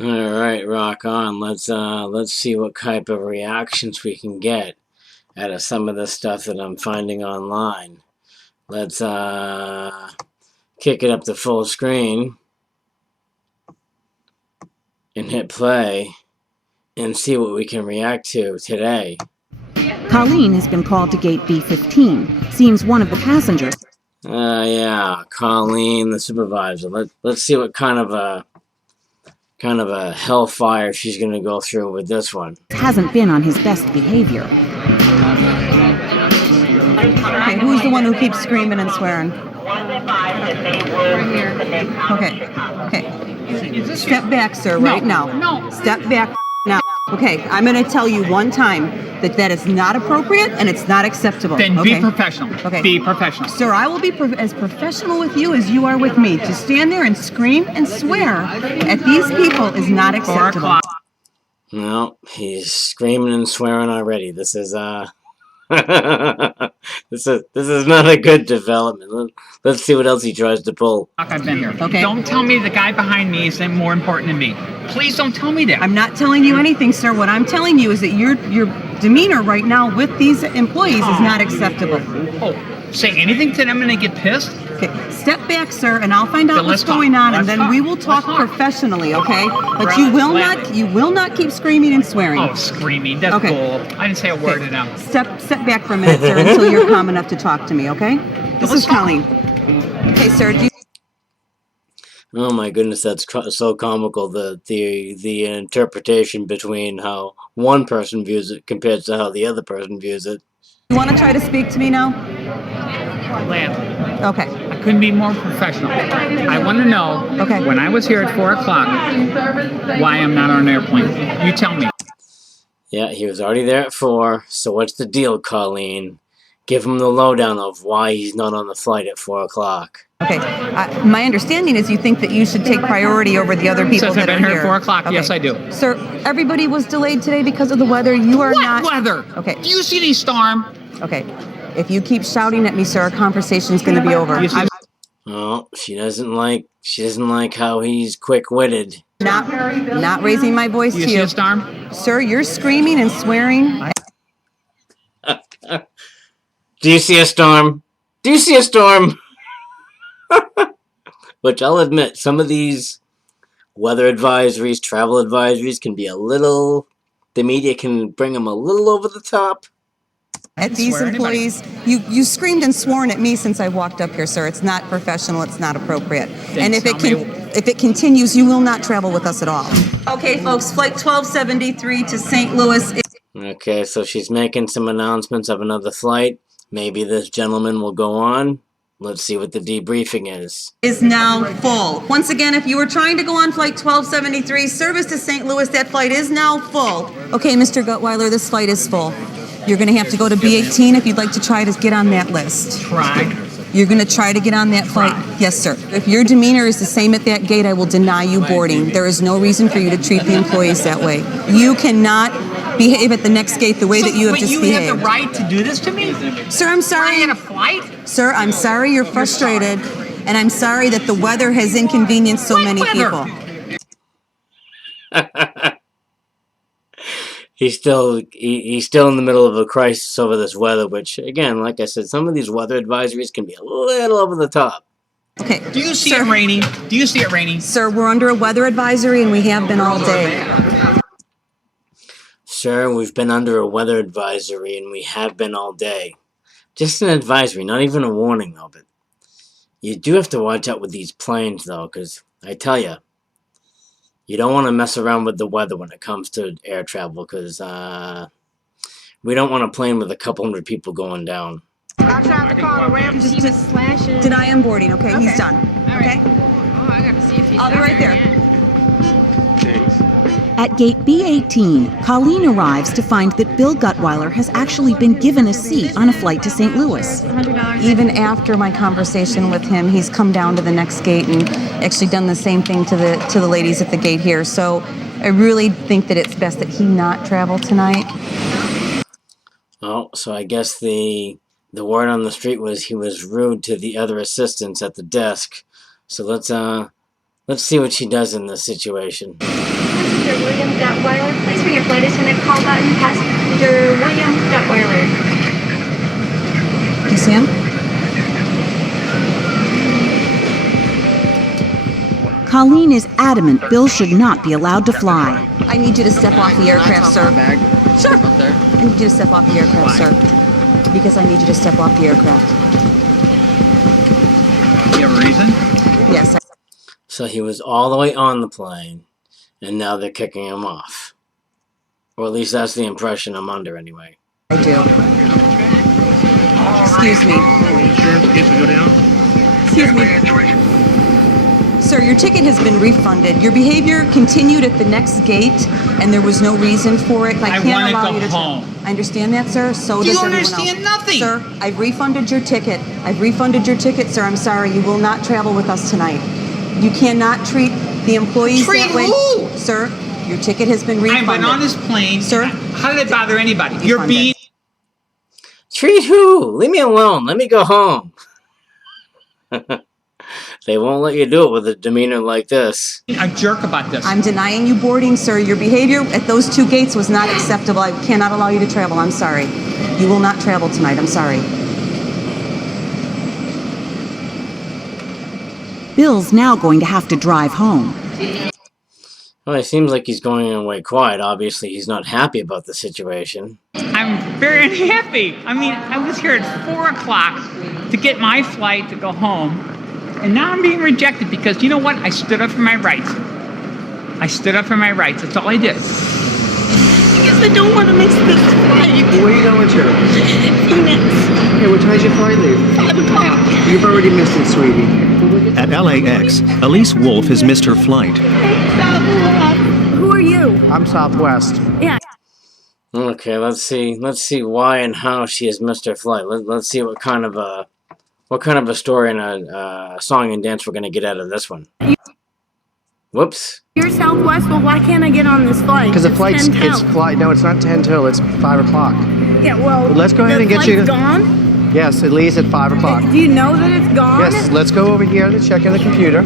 All right, rock on. Let's see what type of reactions we can get out of some of the stuff that I'm finding online. Let's kick it up to full screen and hit play and see what we can react to today. Colleen has been called to gate B15. Seems one of the passengers. Yeah, Colleen, the supervisor. Let's see what kind of a hellfire she's gonna go through with this one. Hasn't been on his best behavior. Okay, who's the one who keeps screaming and swearing? Right here. Okay. Step back, sir, right now. No. Step back now. Okay, I'm going to tell you one time that is not appropriate and it's not acceptable. Then okay? be professional. Okay. Be professional. Sir, I will be as professional with you as you are with me. To stand there and scream and swear at these people is not acceptable. No, he's screaming and swearing already. This is this is not a good development. Let's see what else he tries to pull. I've been here. Okay. Don't tell me the guy behind me is more important than me. Please don't tell me that. I'm not telling you anything, sir. What I'm telling you is that your demeanor right now with these employees is not acceptable. Oh, say anything to them and they get pissed? Okay, step back, sir, and I'll find out Then what's let's talk. going on, and Let's then talk. we will talk Let's talk. professionally, okay? But Right. you will not keep screaming and swearing. Oh, screaming. That's Okay. bull. I didn't say a word to them. Step back for a minute, sir, until you're calm enough to talk to me, okay? This is Colleen. Okay, sir. Oh my goodness, that's so comical. The interpretation between how one person views it compared to how the other person views it. You want to try to speak to me now? Lamb, Okay. I couldn't be more professional. I want to know, Okay. when I was here at 4 o'clock, why I'm not on an airplane. You tell me. Yeah, he was already there at 4. So what's the deal, Colleen? Give him the lowdown of why he's not on the flight at 4 o'clock. Okay. My understanding is you think that you should take priority over the other people Since that I've are been here here. at 4 o'clock, Okay. yes, I do. Sir, everybody was delayed today because of the weather. You are not. What weather? Okay. Do you see these storm? Okay. If you keep shouting at me, sir, our conversation's going to be over. You see- I'm Oh, she doesn't like how he's quick-witted. not raising my voice Do you to see you. a storm? Sir, you're screaming and swearing. Do you see a storm? Do you see a storm? Which I'll admit, some of these weather advisories, travel advisories can be a little... The media can bring them a little over the top. At these Swear at anybody. employees, you screamed and sworn at me since I walked up here, sir. It's not professional. It's not appropriate. Then And if tell it continues, you will not travel with us at all. Okay, folks, flight 1273 to St. Louis Okay, so she's making some announcements of another flight. Maybe this gentleman will go on. Let's see what the debriefing is. is now full. Once again, if you were trying to go on flight 1273, service to St. Louis, that flight is now full. Okay, Mr. Gutweiler, this flight is full. You're going to have to go to B18 if you'd like to try to get on that list. Try. You're going to try to get on that flight? Yes, sir. If your demeanor is the same at that gate, I will deny you boarding. There is no reason for you to treat the employees that way. You cannot behave at the next gate the way that you have just you behaved. have the right to do this to me? Sir, I'm sorry. In a flight? Sir, I'm sorry you're frustrated, and I'm sorry that the weather has inconvenienced so many weather? people. He's still in the middle of a crisis over this weather, which, again, like I said, some of these weather advisories can be a little over the top. Okay. Do you see sir, it raining? Do you see it raining? Sir, we're under a weather advisory, and we have been all day. Sir, we've been under a weather advisory, and we have been all day. Just an advisory, not even a warning, though. But you do have to watch out with these planes, though, because I tell you, you don't want to mess around with the weather when it comes to air travel, because we don't want a plane with a couple hundred people going down. I tried to call a ramp. Just deny him boarding, okay? He's done. Okay? Oh, I gotta see if he's I'll be right there. At gate B18, Colleen arrives to find that Bill Gutweiler has actually been given a seat on a flight to St. Louis. Even after my conversation with him, he's come down to the next gate and actually done the same thing to the ladies at the gate here. So I really think that it's best that he not travel tonight. Oh, so I guess the word on the street was he was rude to the other assistants at the desk. So let's Let's see what she does in this situation. Passenger William Duttweiler, please ring your flight attendant call button. Passenger William Duttweiler. Do you see him? Colleen is adamant Bill should not be allowed to fly. I need you to step off the aircraft, sir. Sure. I need you to step off the aircraft, sir. Because I need you to step off the aircraft. You have a reason? Yes. So he was all the way on the plane, and now they're kicking him off. Or at least that's the impression I'm under anyway. I do. Excuse me. Excuse me. Sir, your ticket has been refunded. Your behavior continued at the next gate, and there was no reason for it. I can't allow you to home. I understand that, sir. So You does don't everyone understand else. nothing. Sir, I've refunded your ticket. I've refunded your ticket, sir. I'm sorry. You will not travel with us tonight. You cannot treat the employees Treat that way. who? Sir, your ticket has been refunded. I've been on this plane. Sir? How did it bother anybody? You're Refunded. being... Treat who? Leave me alone. Let me go home. They won't let you do it with a demeanor like this. a jerk about this. I'm denying you boarding, sir. Your behavior at those two gates was not acceptable. I cannot allow you to travel. I'm sorry. You will not travel tonight. I'm sorry. Bill's now going to have to drive home. Well, it seems like he's going away quiet. Obviously, he's not happy about the situation. I'm very unhappy. I mean, I was here at 4 o'clock to get my flight to go home, and now I'm being rejected because, you know what? I stood up for my rights. I stood up for my rights. That's all I did. Because I don't want to miss this flight. Where are you going to? Phoenix, Hey, what time's your flight leave? 5 o'clock. You've already missed it, sweetie. At LAX, Elise Wolf has missed her flight. Who are you? I'm Southwest. Yeah. Okay, let's see why and how she has missed her flight. Let's see what kind of a story and a song and dance we're gonna get out of this one. Whoops. You're Southwest. Well, why can't I get on this flight? Because the flight's, It's 10 it's till. flight, no, it's not 10 till, it's 5 o'clock. Yeah, well, Let's go ahead the and get you flight's to- gone? Yes, it leaves at 5 o'clock. Do you know that it's gone? Yes, let's go over here to check in the computer.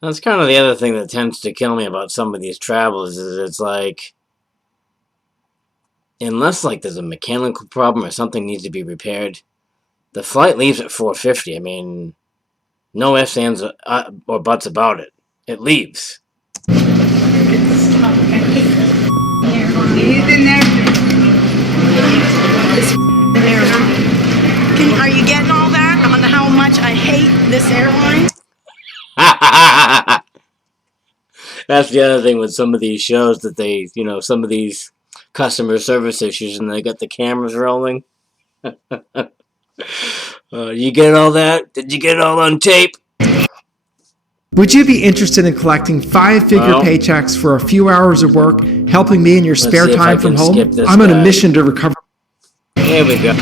That's kind of the other thing that tends to kill me about some of these travels is it's like, unless like there's a mechanical problem or something needs to be repaired, the flight leaves at 4:50. I mean, no ifs, ands, or buts about it. It leaves. He's in there. Are you getting all that on how much I hate this airline? That's the other thing with some of these shows that they, some of these customer service issues and they got the cameras rolling. You get all that? Did you get it all on tape? Would you be interested in collecting 5-figure Well, paychecks for a few hours of work, helping me in your spare see if I time from can home? skip this I'm on guy. a mission to recover. Here we go.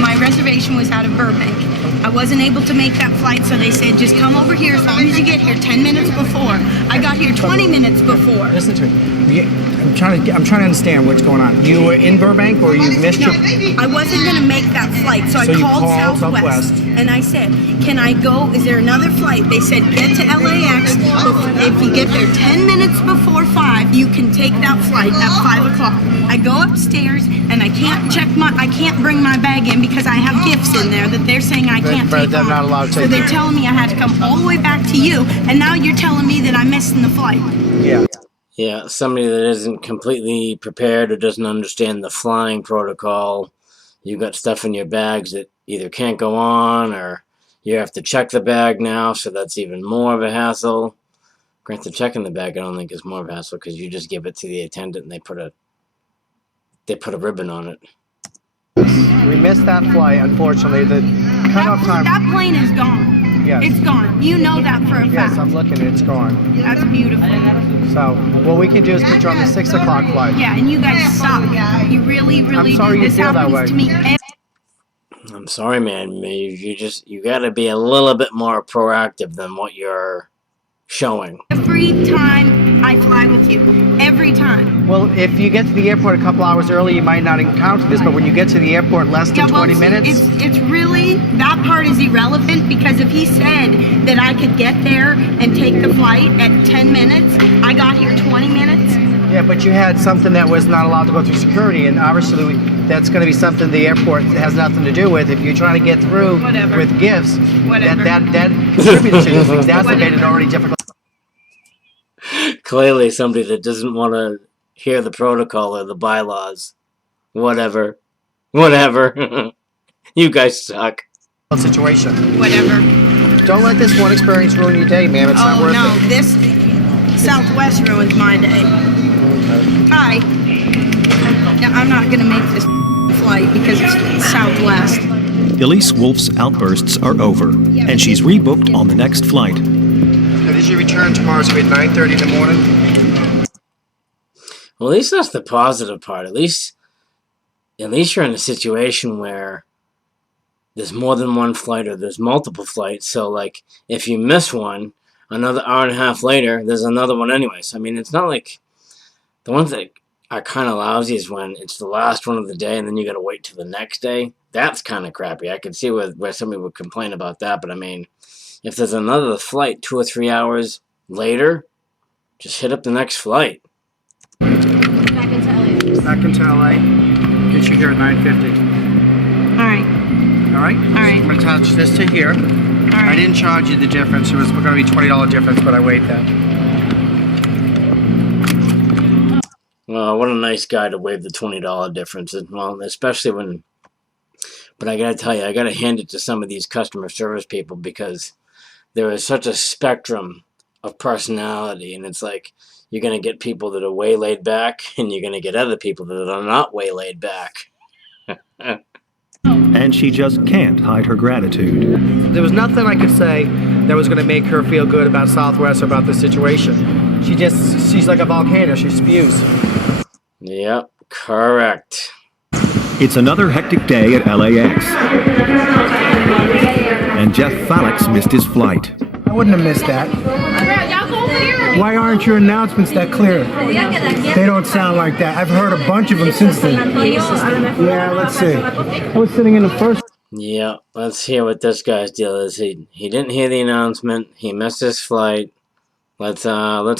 My reservation was out of Burbank. I wasn't able to make that flight, so they said, just come over here as long as you get here 10 minutes before. I got here 20 minutes before. Listen to me. I'm trying to understand what's going on. You were in Burbank or you missed No, your... I wasn't going to make that flight, so I So you called called Southwest, Southwest. and I said, can I go? Is there another flight? They said, get to LAX. If you get there 10 minutes before 5, you can take that flight at 5 o'clock. I go upstairs, and I can't bring my bag in because I have gifts in there that they're saying I can't But take they're on. not allowed to So take they're them. telling me I had to come all the way back to you, and now you're telling me that I'm missing the flight. Yeah. Yeah, somebody that isn't completely prepared or doesn't understand the flying protocol. You got stuff in your bags that either can't go on or you have to check the bag now, so that's even more of a hassle. Granted, checking the bag I don't think is more of a hassle because you just give it to the attendant and they put a ribbon on it. We missed that flight, unfortunately. The cutoff time... That plane is gone. Yes. It's gone. You know that for a fact. Yes, I'm looking. It's gone. That's beautiful. So, what we can do is put you on the 6 o'clock flight. Yeah, and you guys suck. You really, really I'm sorry do. you This feel that happens way. to me I'm sorry, man. You gotta be a little bit more proactive than what you're showing. every time I fly with you. Every every time. Well, if you get to the airport a couple hours early, you might not encounter this, but when you get to the airport less than 20 minutes... It's really, that part is irrelevant, because if he said that I could get there and take the flight at 10 minutes, I got here 20 minutes. Yeah, but you had something that was not allowed to go through security, and obviously that's going to be something the airport has nothing to do with. If you're trying to get through with gifts, that contributes to this exacerbated already difficult. Clearly somebody that doesn't want to hear the protocol or the bylaws. Whatever. You guys suck. Situation. Whatever. Don't let this one experience ruin your day, ma'am. It's not worth it. This Southwest ruins my day. Hi. Now, I'm not going to make this flight because it's Southwest. Elise Wolf's outbursts are over, and she's rebooked on the next flight. Now, did you return tomorrow, so at 9:30 in the morning? Well, at least that's the positive part. At least you're in a situation where there's more than one flight or there's multiple flights. So, like, if you miss one, another hour and a half later, there's another one anyways. I mean, it's not like the ones that are kind of lousy is when it's the last one of the day and then you got to wait till the next day. That's kind of crappy. I can see where somebody would complain about that, but I mean, if there's another flight 2 or 3 hours later, just hit up the next flight. Back into LA. Back into LA. Get you here at 9:50. All right. All right? All right. I'm going to attach this to here. All right. I didn't charge you the difference. It was going to be $20 difference, but I waived that. Well, what a nice guy to waive the $20 difference. Well, especially when... But I gotta tell you, I gotta hand it to some of these customer service people because there is such a spectrum of personality, and it's like you're gonna get people that are way laid back, and you're gonna get other people that are not way laid back. And she just can't hide her gratitude. There was nothing I could say that was going to make her feel good about Southwest or about the situation. She's like a volcano. She spews. Yep, correct. It's another hectic day at LAX. And Jeff Falix missed his flight. I wouldn't have missed that. Y'all go over here. Why aren't your announcements that clear? They don't sound like that. I've heard a bunch of them since then. Yeah, let's see. I was sitting in the first. Yeah, let's hear what this guy's deal is. He didn't hear the announcement. He missed his flight. Let's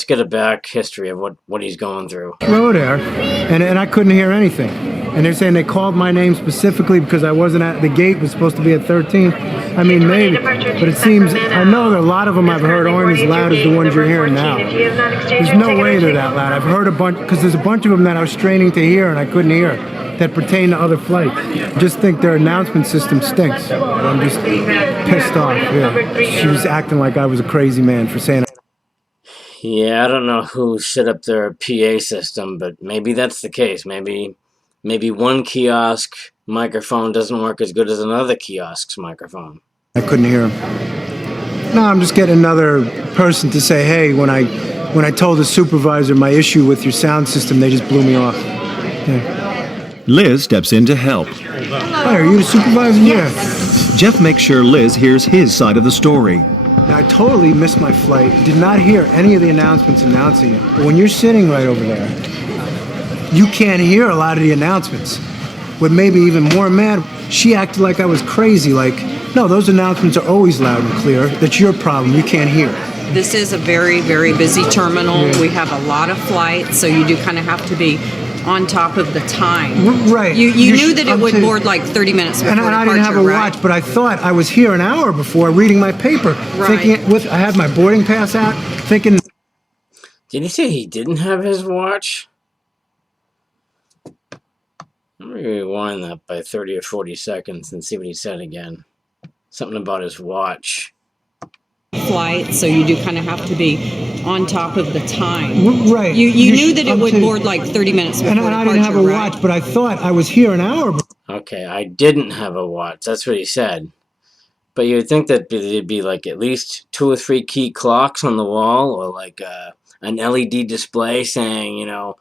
get a back history of what he's going through. Row there, and I couldn't hear anything. And they're saying they called my name specifically because I wasn't at the gate. Was supposed to be at 13. I mean, maybe, but it seems, I know that a lot of them I've heard aren't as loud as the ones you're hearing now. There's no way they're that loud. I've heard a bunch, because there's a bunch of them that I was straining to hear and I couldn't hear, that pertain to other flights. I just think their announcement system stinks. I'm just pissed off, yeah. She was acting like I was a crazy man for saying. Yeah, I don't know who set up their PA system, but maybe that's the case. Maybe one kiosk microphone doesn't work as good as another kiosk's microphone. I couldn't hear him. No, I'm just getting another person to say, hey, when I told the supervisor my issue with your sound system, they just blew me off. Yeah. Liz steps in to help. Hi, are you the supervisor? Yeah. Jeff makes sure Liz hears his side of the story. Now, I totally missed my flight. Did not hear any of the announcements announcing it. But when you're sitting right over there, you can't hear a lot of the announcements. What made me even more mad, she acted like I was crazy, like, no, those announcements are always loud and clear. That's your problem, you can't hear. This is a very, very busy terminal. Yeah. We have a lot of flights, so you do kind of have to be on top of the time. Right. You knew that it would board like 30 minutes before departure, and I didn't have a watch, but I thought I was here an hour before reading my paper. Right. Thinking I had my boarding pass out, thinking... Did he say he didn't have his watch? Let me rewind that by 30 or 40 seconds and see what he said again. Something about his watch. Flight, so you do kind of have to be on top of the time. Right. You knew that it would board like 30 minutes before departure, I didn't have a watch, but I thought I was here an hour before. Okay, I didn't have a watch. That's what he said. But you would think that there'd be like at least 2 or 3 key clocks on the wall, or like an LED display saying, you know,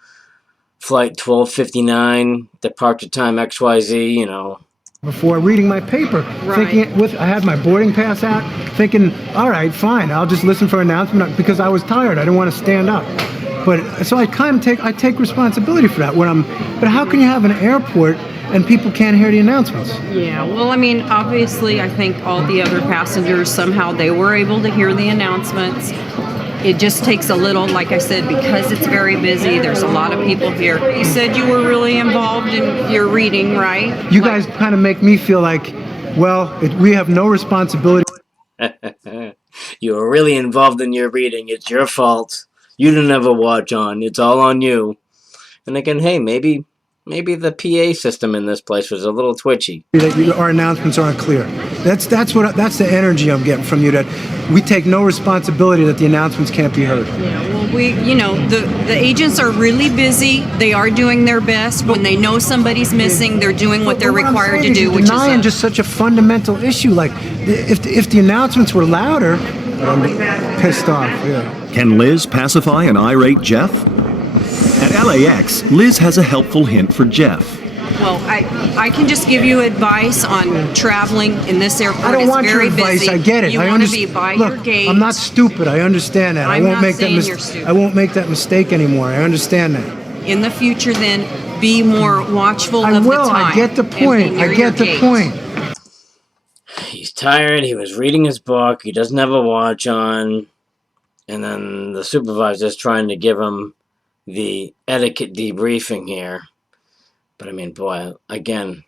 flight 1259, departure time XYZ, you know. Before reading my paper, thinking I had my boarding pass out, thinking, all right, fine, I'll just listen for an announcement because I was tired. I didn't want to stand up. But so I take responsibility for that when I'm. But how can you have an airport and people can't hear the announcements? Yeah, well, I mean, obviously, I think all the other passengers somehow they were able to hear the announcements. It just takes a little, like I said, because it's very busy. There's a lot of people here. You said you were really involved in your reading, right? You guys kind of make me feel like, well, we have no responsibility. You were really involved in your reading. It's your fault. You didn't have a watch on. It's all on you. And again, hey, maybe the PA system in this place was a little twitchy. Our announcements aren't clear. That's the energy I'm getting from you. That we take no responsibility that the announcements can't be heard. Yeah, well, the agents are really busy. They are doing their best. When they know somebody's missing, they're doing what they're required to do, you're which denying just such a fundamental issue. Like, if the announcements were louder, I'm pissed off. Yeah. Can Liz pacify an irate Jeff? At LAX, Liz has a helpful hint for Jeff. Well, I can just give you advice on traveling in this airport. I don't want your very advice. busy. I get it. You I want to understand. be by Look, your gate. I'm not stupid. I understand that. I'm I won't not make saying that you're stupid. I won't make that mistake anymore. I understand that. In the future, then, be more watchful I of will. the time. I get the point. I get the point. He's tired. He was reading his book. He doesn't have a watch on. And then the supervisor's trying to give him the etiquette debriefing here. But I mean, boy, again,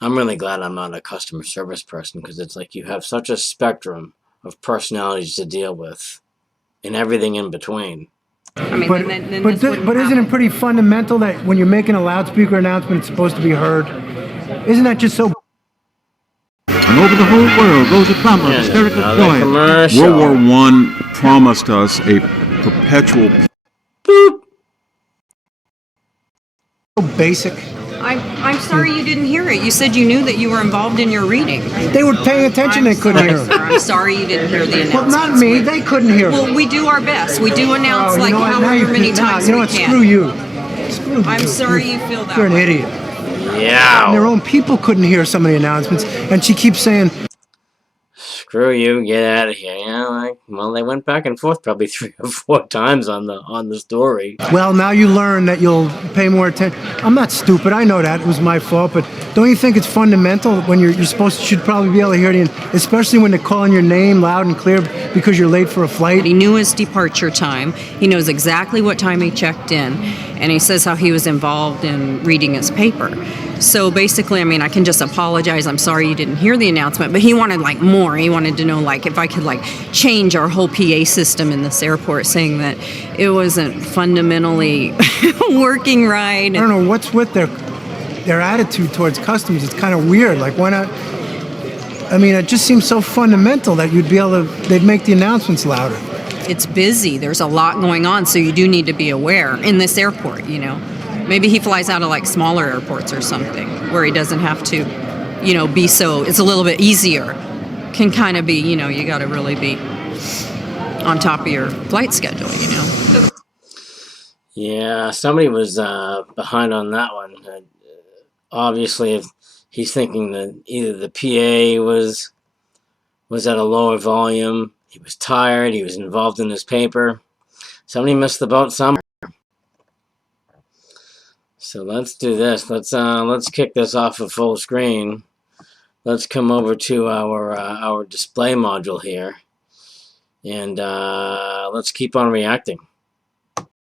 I'm really glad I'm not a customer service person, because it's like you have such a spectrum of personalities to deal with and everything in between. I mean, then but isn't it pretty fundamental that when you're making a loudspeaker announcement, it's supposed to be heard? Isn't that just so? And over the whole world goes a clamor of hysterical joy. World War I promised us a perpetual. Boop. So basic. I'm sorry you didn't hear it. You said you knew that you were involved in your reading. They were paying attention. They couldn't hear it. I'm sorry you didn't hear the announcement. Well, not me. They couldn't hear it. Well, we do our best. We do announce like however many times you know we what? can. Screw you. Screw you. I'm sorry you feel that You're an way. idiot. Yeah. And their own people couldn't hear some of the announcements, and she keeps saying, "Screw you, get out of here." Yeah, well, they went back and forth probably 3 or 4 times on the story. well, now you learn that you'll pay more attention. I'm not stupid. I know that. It was my fault. But don't you think it's fundamental when you're should probably be able to hear the, especially when they're calling your name loud and clear because you're late for a flight? He knew his departure time. He knows exactly what time he checked in. And he says how he was involved in reading his paper. So basically, I mean, I can just apologize. I'm sorry you didn't hear the announcement. But he wanted like more. He wanted to know like if I could like change our whole PA system in this airport, saying that it wasn't fundamentally working right. I don't know what's with their attitude towards customs. It's kind of weird. Like, why not? I mean, it just seems so fundamental that you'd be able to. They'd make the announcements louder. It's busy. There's a lot going on, so you do need to be aware in this airport, you know. Maybe he flies out of like smaller airports or something where he doesn't have to, you know, be so, it's a little bit easier. Can kind of be, you know, you got to really be on top of your flight schedule, you know. Yeah, somebody was behind on that one. Obviously, if he's thinking that either the PA was at a lower volume, he was tired, he was involved in his paper. Somebody missed the boat somewhere. So let's do this. Let's kick this off of full screen. Let's come over to our display module here, and let's keep on reacting.